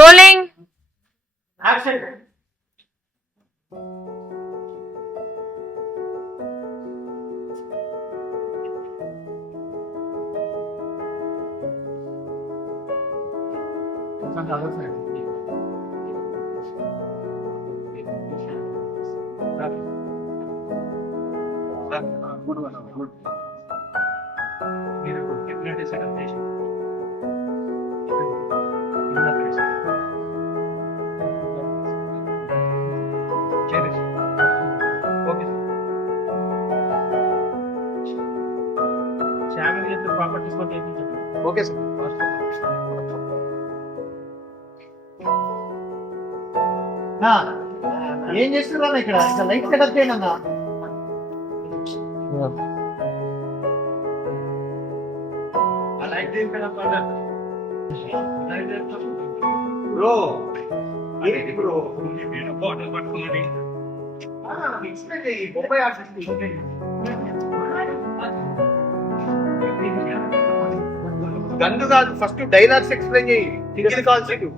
Rolling. మీరు చెప్పినట్టే setup చేసి okay channel properties okay sir. ఏం చేస్తున్నా ఇక్కడ లైట్ సెటప్ చేయండి అన్న. బ్రో ఏంటి బ్రో బాటిల్ పట్టుకున్నది బొంబాయి ఆర్టిస్ట్ గన్ను కాదు, ఫస్ట్ డైలాగ్స్ ఎక్స్ప్లెయిన్ చేయి. సింగిల్ కాల్ సీటు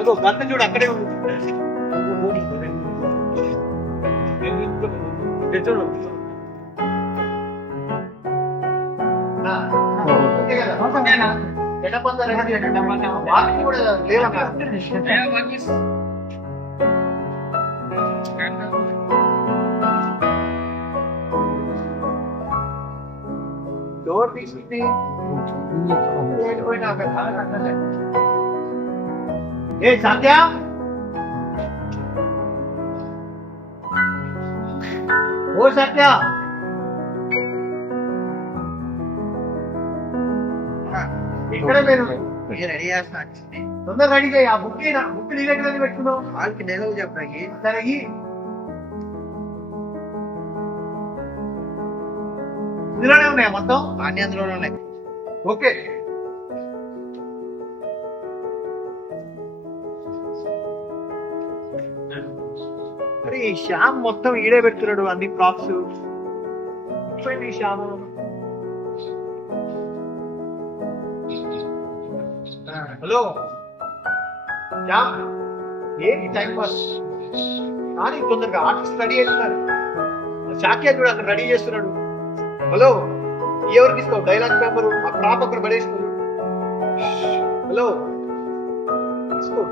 అదో గన్ను చూడు అక్కడే ఉంది చూడు. సెటప్ అంతా రెడీ చేయండి. వాకింగ్ కూడా లేవన్నా. డోర్ తీసుకుంటే ఏ సత్య ఓ సత్య ఇక్కడ మీరు రెడీ చేస్తా తొందరగా రెడీ చేయి. ఆ బుక్ బుక్ నీ దగ్గర పెట్టుకున్నావు. వాళ్ళకి డైలాగ్ చెప్పడానికి సరే ఇందులోనే ఉన్నాయా మొత్తం? అన్ని అందులోనే ఉన్నాయి. ఓకే అరే ఈ శ్యామ్ మొత్తం ఈడే పెడుతున్నాడు అన్ని ప్రాప్స్. ఈ శ్యామ్ హలో శ్యామ్ ఏంటి టైం పాస్ కానీ తొందరగా ఆర్టిస్ట్ రెడీ చేస్తున్నారు. శాఖ్య కూడా అక్కడ రెడీ చేస్తున్నాడు. హలో ఎవరికి ఇస్తావు డైలాగ్ పేపర్? ఆ ప్రాప్ అక్కడ పడేసుకో. హలో తీసుకో.